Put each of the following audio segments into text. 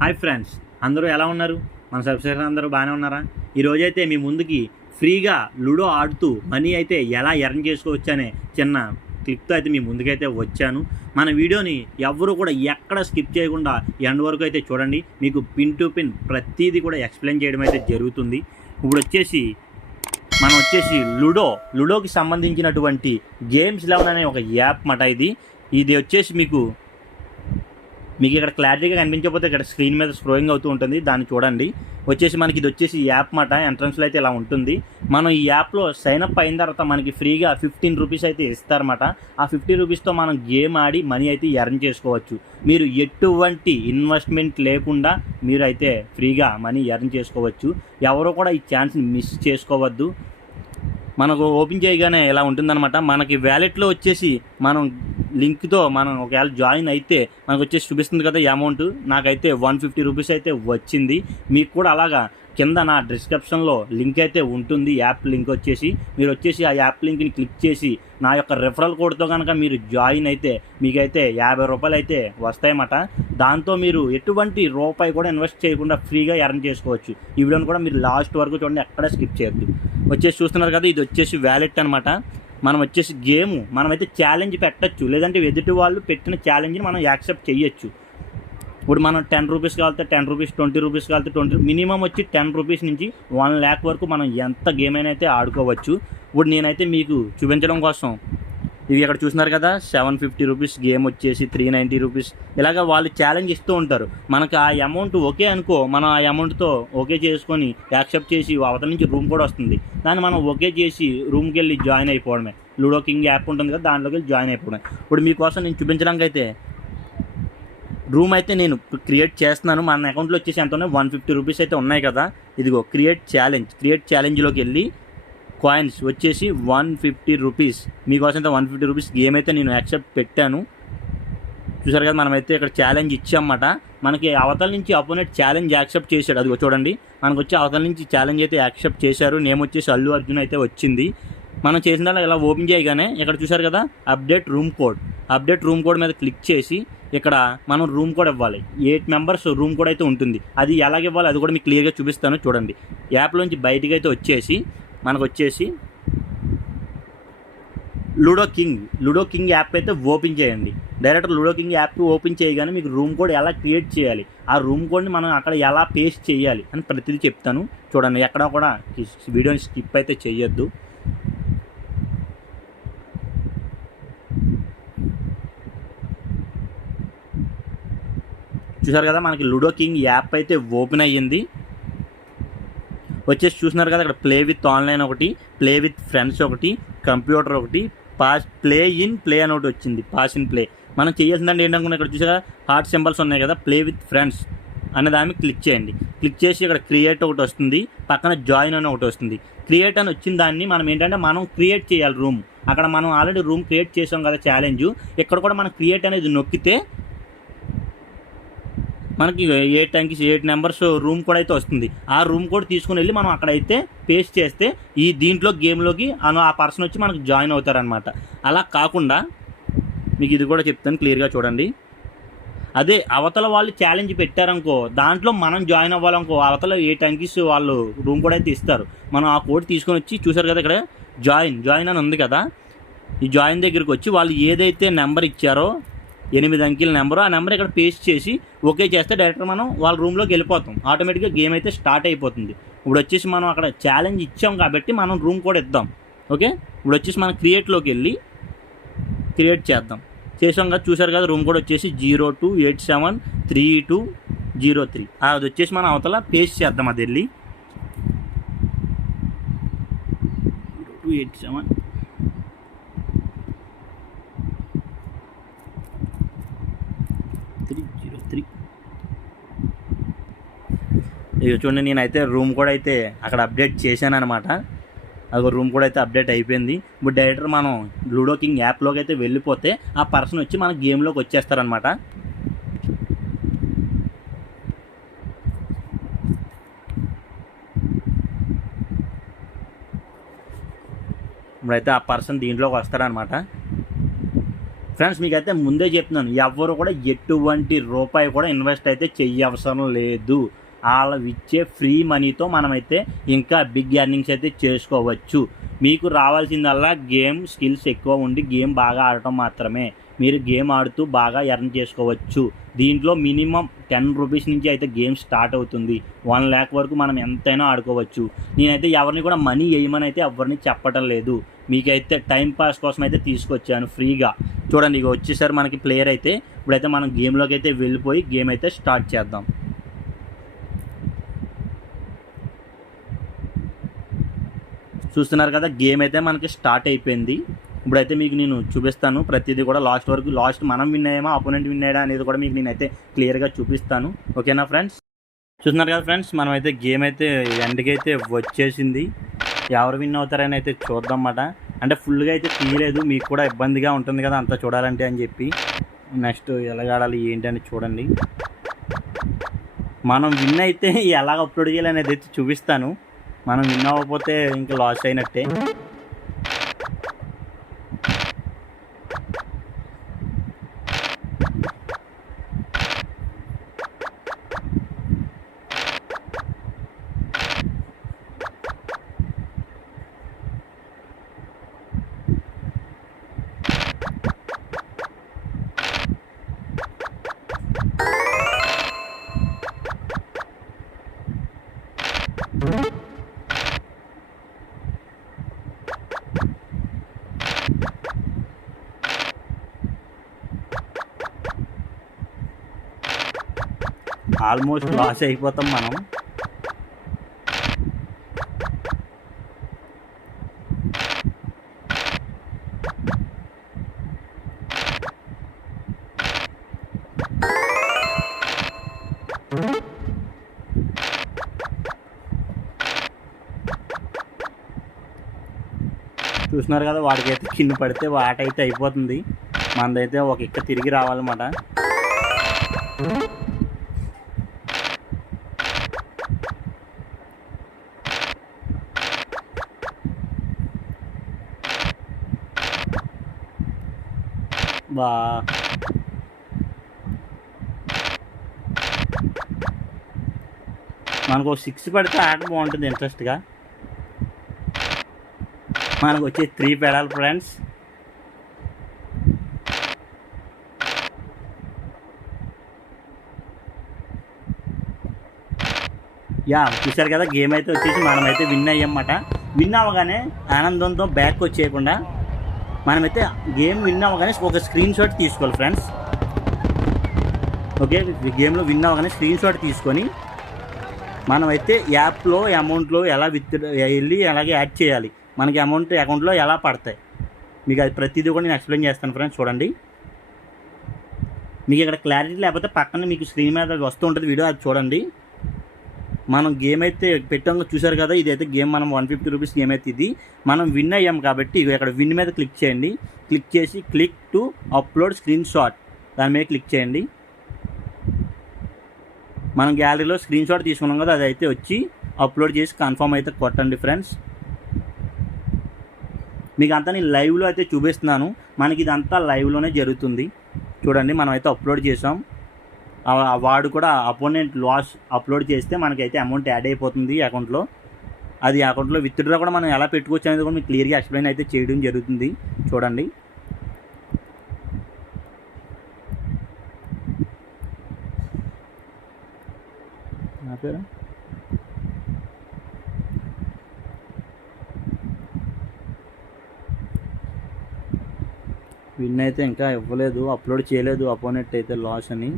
Hi friends అందరూ ఎలా ఉన్నారు? మన సబ్స్క్రైబర్ అందరూ బాగానే ఉన్నారా? ఈరోజైతే మీ ముందుకి ఫ్రీగా లూడో ఆడుతూ మనీ అయితే ఎలా ఎర్న్ చేసుకోవచ్చు అనే చిన్న క్లిప్తో అయితే మీ ముందుకైతే వచ్చాను. మన వీడియోని ఎవరు కూడా ఎక్కడ స్కిప్ చేయకుండా ఎండ్ వరకు అయితే చూడండి. మీకు పిన్ టు పిన్ ప్రతిదీ కూడా ఎక్స్ప్లెయిన్ చేయడం అయితే జరుగుతుంది. ఇప్పుడు వచ్చేసి మనం వచ్చేసి లుడో లుడోకి సంబంధించినటువంటి గేమ్స్ లెవెన్ అనే ఒక యాప్ మాట ఇది. ఇది వచ్చేసి మీకు మీకు ఇక్కడ క్లారిటీగా కనిపించకపోతే ఇక్కడ స్క్రీన్ మీద స్క్రోయింగ్ అవుతూ ఉంటుంది. దాన్ని చూడండి. వచ్చేసి మనకి ఇది వచ్చేసి ఈ యాప్ మాట. ఎంట్రన్స్లో అయితే ఇలా ఉంటుంది. మనం ఈ యాప్లో సైన్అప్ అయిన తర్వాత మనకి ఫ్రీగా ఫిఫ్టీన్ రూపీస్ అయితే ఇస్తారన్నమాట. ఆ ఫిఫ్టీ రూపీస్తో మనం గేమ్ ఆడి మనీ అయితే ఎర్న్ చేసుకోవచ్చు. మీరు ఎటువంటి ఇన్వెస్ట్మెంట్ లేకుండా మీరు అయితే ఫ్రీగా మనీ ఎర్న్ చేసుకోవచ్చు. ఎవరు కూడా ఈ ఛాన్స్ని మిస్ చేసుకోవద్దు. మనకు ఓపెన్ చేయగానే ఇలా ఉంటుందన్నమాట? మనకి వ్యాలెట్లో వచ్చేసి మనం లింక్తో మనం ఒకవేళ జాయిన్ అయితే మనకు వచ్చేసి చూపిస్తుంది కదా ఈ అమౌంట్. నాకైతే వన్ ఫిఫ్టీ రూపీస్ అయితే వచ్చింది. మీకు కూడా అలాగా కింద నా డిస్క్రిప్షన్లో లింక్ అయితే ఉంటుంది యాప్ లింక్ వచ్చేసి. మీరు వచ్చేసి ఆ యాప్ లింక్ని క్లిక్ చేసి నా యొక్క రెఫరల్ కోడ్తో కనుక మీరు జాయిన్ అయితే మీకైతే యాభై రూపాయలు అయితే వస్తాయన్నమాట. దాంతో మీరు ఎటువంటి రూపాయి కూడా ఇన్వెస్ట్ చేయకుండా ఫ్రీగా ఎర్న్ చేసుకోవచ్చు. ఈ వీడియోని కూడా మీరు లాస్ట్ వరకు చూడండి ఎక్కడ స్కిప్ చేయొద్దు. వచ్చేసి చూస్తున్నారు కదా ఇది వచ్చేసి వ్యాలెట్ అనమాట మనం వచ్చేసి గేమ్ మనమైతే ఛాలెంజ్ పెట్టచ్చు. లేదంటే ఎదుటి వాళ్ళు పెట్టిన ఛాలెంజ్ని మనం యాక్సెప్ట్ చేయొచ్చు. ఇప్పుడు మనం టెన్ రూపీస్ కావాలితే టెన్ రూపీస్ ట్వంటీ రూపీస్ కావాలితే ట్వంటీ మినిమం వచ్చి టెన్ రూపీస్ నుంచి వన్ ల్యాక్ వరకు మనం ఎంత గేమ్ అయినా అయితే ఆడుకోవచ్చు. ఇప్పుడు నేనైతే మీకు చూపించడం కోసం ఇది ఇక్కడ చూసినారు కదా సెవెన్ ఫిఫ్టీ రూపీస్ గేమ్ వచ్చేసి త్రీ నైంటీ రూపీస్ ఇలాగ వాళ్ళు ఛాలెంజ్ ఇస్తూ ఉంటారు. మనకు ఆ అమౌంట్ ఓకే అనుకో మనం ఆ అమౌంట్తో ఓకే చేసుకొని యాక్సెప్ట్ చేసి అవతల నుంచి రూమ్ కూడా వస్తుంది. దాన్ని మనం ఓకే చేసి రూమ్కి వెళ్ళి జాయిన్ అయిపోవడమే. లూడో కింగ్ యాప్ ఉంటుంది కదా దాంట్లోకి వెళ్ళి జాయిన్ అయిపోవడమే. ఇప్పుడు మీకోసం నేను చూపించడానికి అయితే రూమ్ అయితే నేను క్రియేట్ చేస్తున్నాను. మన అకౌంట్లో వచ్చేసి ఎంత ఉన్నాయి వన్ ఫిఫ్టీ రూపీస్ అయితే ఉన్నాయి కదా. ఇదిగో క్రియేట్ ఛాలెంజ్ క్రియేట్ ఛాలెంజ్లోకి వెళ్ళి కాయిన్స్ వచ్చేసి వన్ ఫిఫ్టీ రూపీస్. మీకోసం అయితే వన్ ఫిఫ్టీ రూపీస్ గేమ్ అయితే నేను యాక్సెప్ట్ పెట్టాను. చూసారు కదా మనమైతే ఇక్కడ ఛాలెంజ్ ఇచ్చామన్నమాట. మనకి అవతల నుంచి అపోనెంట్ ఛాలెంజ్ యాక్సెప్ట్ చేశాడు. అదిగో చూడండి. మనకు వచ్చి అవతల నుంచి ఛాలెంజ్ అయితే యాక్సెప్ట్ చేశారు. నేమ్ వచ్చేసి అల్లు అర్జున్ అయితే వచ్చింది. మనం చేసిన దాంట్లో ఇలా ఓపెన్ చేయగానే ఇక్కడ చూసారు కదా update room code update room code మీద క్లిక్ చేసి ఇక్కడ మనం రూమ్ కూడా ఇవ్వాలి. ఎయిట్ మెంబర్స్ రూమ్ కూడా అయితే ఉంటుంది. అది ఎలాగ ఇవ్వాలి? అది కూడా మీకు క్లియర్గా చూపిస్తాను చూడండి. యాప్లోంచి బయటికి అయితే వచ్చేసి మనకు వచ్చేసి Ludo King Ludo King app అయితే ఓపెన్ చేయండి. Direct Ludo King app open చేయగానే మీకు రూమ్ కోడ్ ఎలా క్రియేట్ చేయాలి? ఆ రూమ్ కోడ్ని మనం అక్కడ ఎలా పేస్ట్ చేయాలి అని ప్రతిదీ చెప్తాను. చూడండి ఎక్కడ కూడా వీడియోని స్కిప్ అయితే చేయొద్దు. చూసారు కదా మనకి లూడో కింగ్ యాప్ అయితే ఓపెన్ అయ్యింది. వచ్చేసి చూసినారు కదా ఇక్కడ ప్లే విత్ ఆన్లైన్ ఒకటి ప్లే విత్ ఫ్రెండ్స్ ఒకటి కంప్యూటర్ ఒకటి పాస్ ప్లే ఇన్ ప్లే అని ఒకటి వచ్చింది పాస్ ఇన్ ప్లే మనం చేయాల్సిందంటే ఏంటనుకున్నా ఇక్కడ చూసారా హార్ట్ సింబల్స్ ఉన్నాయి కదా ప్లే విత్ ఫ్రెండ్స్ అనే దాన్ని క్లిక్ చేయండి. క్లిక్ చేసి ఇక్కడ క్రియేట్ ఒకటి వస్తుంది పక్కన జాయిన్ అని ఒకటి వస్తుంది. క్రియేట్ అని వచ్చిన దాన్ని మనం ఏంటంటే మనం క్రియేట్ చేయాలి రూమ్ అక్కడ మనం ఆల్రెడీ రూమ్ క్రియేట్ చేసాం కదా ఛాలెంజ్ ఇక్కడ కూడా మనం క్రియేట్ అనేది నొక్కితే మనకి ఎయిట్ టైంకి ఎయిట్ నెంబర్స్ రూమ్ కూడా అయితే వస్తుంది. ఆ రూమ్ కూడా తీసుకుని వెళ్ళి మనం అక్కడైతే పేస్ట్ చేస్తే ఈ దీంట్లో గేమ్లోకి ఆ పర్సన్ వచ్చి మనకు జాయిన్ అవుతారనమాట అలా కాకుండా మీకు ఇది కూడా చెప్తాను క్లియర్గా చూడండి. అదే అవతల వాళ్ళు ఛాలెంజ్ పెట్టారనుకో దాంట్లో మనం జాయిన్ అవ్వాలనుకో అవతల ఏ టైంకిస్ వాళ్ళు రూమ్ కూడా అయితే ఇస్తారు. మనం ఆ కోడ్ తీసుకొని వచ్చి చూసారు కదా ఇక్కడ? జాయిన్ జాయిన్ అని ఉంది కదా? ఈ జాయిన్ దగ్గరికి వచ్చి వాళ్ళు ఏదైతే నెంబర్ ఇచ్చారో ఎనిమిది అంకెల నెంబరు. ఆ నెంబర్ ఇక్కడ పేస్ట్ చేసి ఓకే చేస్తే డైరెక్ట్ మనం వాళ్ళ రూమ్లోకి వెళ్ళిపోతాం. ఆటోమేటిక్గా గేమ్ అయితే స్టార్ట్ అయిపోతుంది. ఇప్పుడు వచ్చేసి మనం అక్కడ ఛాలెంజ్ ఇచ్చాం కాబట్టి మనం రూమ్ కూడా ఇద్దాం. ఓకే ఇప్పుడు వచ్చేసి మనం క్రియేట్లోకి వెళ్ళి క్రియేట్ చేద్దాం. చేసాం కదా చూసారు కదా రూమ్ కూడా వచ్చేసి zero two eight seven three two zero three అది వచ్చేసి మనం అవతల పేస్ట్ చేద్దాం అది వెళ్ళి. Two eight seven three zero three ఇది చూడండి నేనైతే రూమ్ కూడా అయితే అక్కడ అప్డేట్ చేశాను అనమాట అది రూమ్ కూడా అయితే అప్డేట్ అయిపోయింది. ఇప్పుడు డైరెక్టర్ మనం లూడో కింగ్ యాప్లోకి అయితే వెళ్ళిపోతే ఆ పర్సన్ వచ్చి మన గేమ్లోకి వచ్చేస్తారనమాట ఇప్పుడైతే ఆ పర్సన్ దీంట్లోకి వస్తారనమాట ఫ్రెండ్స్ మీకైతే ముందే చెప్తున్నాను ఎవరు కూడా ఎటువంటి రూపాయి కూడా ఇన్వెస్ట్ అయితే చెయ్య అవసరం లేదు. వాళ్ళు ఇచ్చే ఫ్రీ మనీతో మనమైతే ఇంకా బిగ్ ఎర్నింగ్స్ అయితే చేసుకోవచ్చు. మీకు రావాల్సిందల్లా గేమ్ స్కిల్స్ ఎక్కువ ఉండి గేమ్ బాగా ఆడటం మాత్రమే. మీరు గేమ్ ఆడుతూ బాగా ఎర్న్ చేసుకోవచ్చు. దీంట్లో మినిమం టెన్ రూపీస్ నుంచి అయితే గేమ్ స్టార్ట్ అవుతుంది. వన్ ల్యాక్ వరకు మనం ఎంతైనా ఆడుకోవచ్చు. నేనైతే ఎవరిని కూడా మనీ వేయమని అయితే ఎవరిని చెప్పటం లేదు. మీకైతే టైం పాస్ కోసం అయితే తీసుకొచ్చాను ఫ్రీగా. చూడండి ఇక వచ్చేసరి మనకి ప్లేయర్ అయితే ఇప్పుడైతే మనం గేమ్లోకి అయితే వెళ్ళిపోయి గేమ్ అయితే స్టార్ట్ చేద్దాం. చూస్తున్నారు కదా గేమ్ అయితే మనకి స్టార్ట్ అయిపోయింది. ఇప్పుడైతే మీకు నేను చూపిస్తాను. ప్రతిదీ కూడా లాస్ట్ వరకు లాస్ట్ మనం విన్ అయ్యామా అపోనెంట్ విన్ అయ్యా అనేది కూడా మీకు నేనైతే క్లియర్గా చూపిస్తాను. ఓకేనా ఫ్రెండ్స్? చూస్తున్నారు కదా ఫ్రెండ్స్ మనం అయితే గేమ్ అయితే ఎండ్కి అయితే వచ్చేసింది. ఎవరు విన్ అవుతారని అయితే చూద్దాం అంటే ఫుల్గా అయితే తీయలేదు మీకు కూడా ఇబ్బందిగా ఉంటుంది కదా అంతా చూడాలంటే అని చెప్పి. నెక్స్ట్ ఎలాగాడాలి ఏంటి అని చూడండి. మనం విన్ అయితే ఎలాగ అప్లోడ్ చేయాలి అనేది అయితే చూపిస్తాను. మనం విన్ అవ్వకపోతే ఇంకా లాస్ అయినట్టే. ఆల్మోస్ట్ లాస్ అయిపోతాం మనం. చూస్తున్నారు కదా వాడికైతే కింద పడితే వాటైతే అయిపోతుంది. మనదైతే ఒక ఇక్క తిరిగి రావాలన్నమాట. బా మనకు సిక్స్ పడితే ఆట బాగుంటుంది ఇంట్రెస్ట్గా మనకు వచ్చి త్రీ పెడాలి ఫ్రెండ్స్ యా చూసారు కదా గేమ్ అయితే వచ్చేసి మనమైతే విన్ అయ్యమాట విన్ అవ్వగానే ఆనందంతో బ్యాక్ వచ్చేయకుండా మనమైతే గేమ్ విన్ అవ్వగానే ఒక స్క్రీన్ షాట్ తీసుకోవాలి ఫ్రెండ్స్. ఓకే గేమ్లో విన్ అవ్వగానే స్క్రీన్ షాట్ తీసుకొని మనమైతే యాప్లో అమౌంట్లో ఎలా విత్ వెళ్ళి అలాగే యాడ్ చేయాలి. మనకి అమౌంట్ అకౌంట్లో ఎలా పడతాయి. మీకు అది ప్రతిదీ కూడా నేను ఎక్స్ప్లెయిన్ చేస్తాను ఫ్రెండ్స్. చూడండి. మీకు ఇక్కడ క్లారిటీ లేకపోతే పక్కన మీకు స్క్రీన్ మీద వస్తూ ఉంటుంది వీడియో అది చూడండి. మనం గేమ్ అయితే పెట్టాము చూసారు కదా ఇది అయితే గేమ్ మనం వన్ ఫిఫ్టీ రూపీస్ గేమ్ అయితే ఇది. మనం విన్ అయ్యాం కాబట్టి అక్కడ ఇక్కడ విన్ మీద క్లిక్ చేయండి. క్లిక్ చేసి click to upload screenshot దాని మీద క్లిక్ చేయండి. మనం గ్యాలరీలో స్క్రీన్ షాట్ తీసుకున్నాం కదా అది అయితే వచ్చి అప్లోడ్ చేసి కన్ఫర్మ్ అయితే కొట్టండి ఫ్రెండ్స్ మీకు అంతా నేను లైవ్లో అయితే చూపిస్తున్నాను. మనకి ఇదంతా లైవ్లోనే జరుగుతుంది. చూడండి మనం అయితే అప్లోడ్ చేసాం. వాడు కూడా అపోనెంట్ లాస్ అప్లోడ్ చేస్తే మనకైతే అమౌంట్ యాడ్ అయిపోతుంది అకౌంట్లో. అది అకౌంట్లో విత్డ్రా కూడా మనం ఎలా పెట్టుకోవచ్చు అనేది కూడా మీకు క్లియర్గా ఎక్స్ప్లెయిన్ అయితే చేయడం జరుగుతుంది. చూడండి. నా పేరు? విన్ అయితే ఇంకా ఇవ్వలేదు అప్లోడ్ చేయలేదు అపోనెంట్ అయితే లాస్ అని.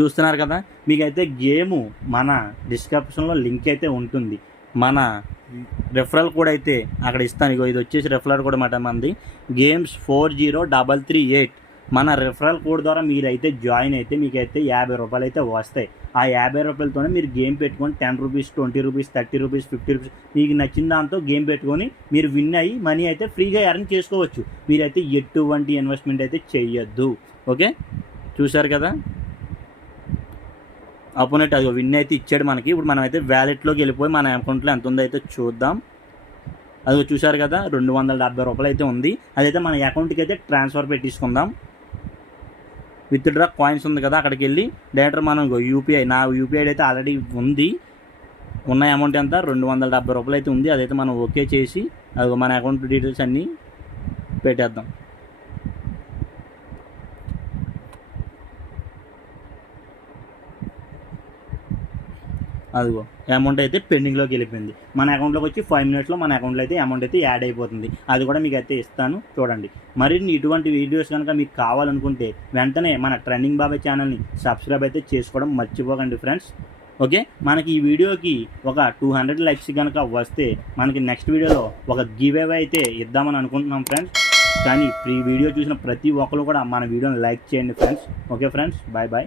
చూస్తున్నారు కదా? మీకైతే గేము మన డిస్క్రిప్షన్లో లింక్ అయితే ఉంటుంది. మన రెఫరల్ కోడ్ అయితే అక్కడ ఇస్తాను. ఇగో ఇది వచ్చేసి రెఫరల్ కూడా మాట మంది games four zero double three eight. మన రెఫరల్ కోడ్ ద్వారా మీరైతే జాయిన్ అయితే మీకైతే యాభై రూపాయలు అయితే వస్తాయి. ఆ యాభై రూపాయలతోనే మీరు గేమ్ పెట్టుకొని ten rupees twenty rupees thirty rupees fifty rupees మీకు నచ్చిన దాంతో గేమ్ పెట్టుకొని మీరు విన్ అయ్యి మనీ అయితే ఫ్రీగా ఎర్న్ చేసుకోవచ్చు. మీరైతే ఎటువంటి ఇన్వెస్ట్మెంట్ అయితే చెయ్యొద్దు. ఓకే? చూశారు కదా? అపోనెట్ అది విన్ అయితే ఇచ్చాడు మనకి. ఇప్పుడు మనం అయితే వ్యాలెట్లోకి వెళ్ళిపోయి మన అకౌంట్లో ఎంత ఉందో అయితే చూద్దాం. అది చూశారు కదా రెండు వందల డెబ్బై రూపాయలు అయితే ఉంది. అదైతే మన అకౌంట్కి అయితే ట్రాన్స్ఫర్ పెట్టించుకుందాం. విత్ డ్రా కాయిన్స్ ఉంది కదా అక్కడికి వెళ్ళి. డైరెక్ట్ మనం యూపీఐ నా యూపీఐ అయితే ఆల్రెడీ ఉంది. ఉన్న అమౌంట్ ఎంత? రెండు వందల డెబ్బై రూపాయలు అయితే ఉంది. అదైతే మనం ఓకే చేసి అది మన అకౌంట్ డీటెయిల్స్ అన్నీ పెట్టేద్దాం. అదిగో అమౌంట్ అయితే పెండింగ్లోకి వెళ్ళిపోయింది. మన అకౌంట్లోకి వచ్చి ఫైవ్ మినిట్స్లో మన అకౌంట్లో అయితే అమౌంట్ అయితే యాడ్ అయిపోతుంది. అది కూడా మీకు అయితే ఇస్తాను చూడండి. మరిన్ని ఇటువంటి వీడియోస్ కనుక మీకు కావాలనుకుంటే వెంటనే మన ట్రెండింగ్ బాబాయ్ ఛానల్ని సబ్స్క్రైబ్ అయితే చేసుకోవడం మర్చిపోకండి ఫ్రెండ్స్ ఓకే మనకి ఈ వీడియోకి ఒక టూ హండ్రెడ్ లైక్స్ కనుక వస్తే మనకి నెక్స్ట్ వీడియోలో ఒక గివ్ అవే అయితే ఇద్దామని అనుకుంటున్నాం ఫ్రెండ్స్ కానీ ఈ వీడియో చూసిన ప్రతి ఒక్కరు కూడా మన వీడియోని లైక్ చేయండి friends okay friends bye bye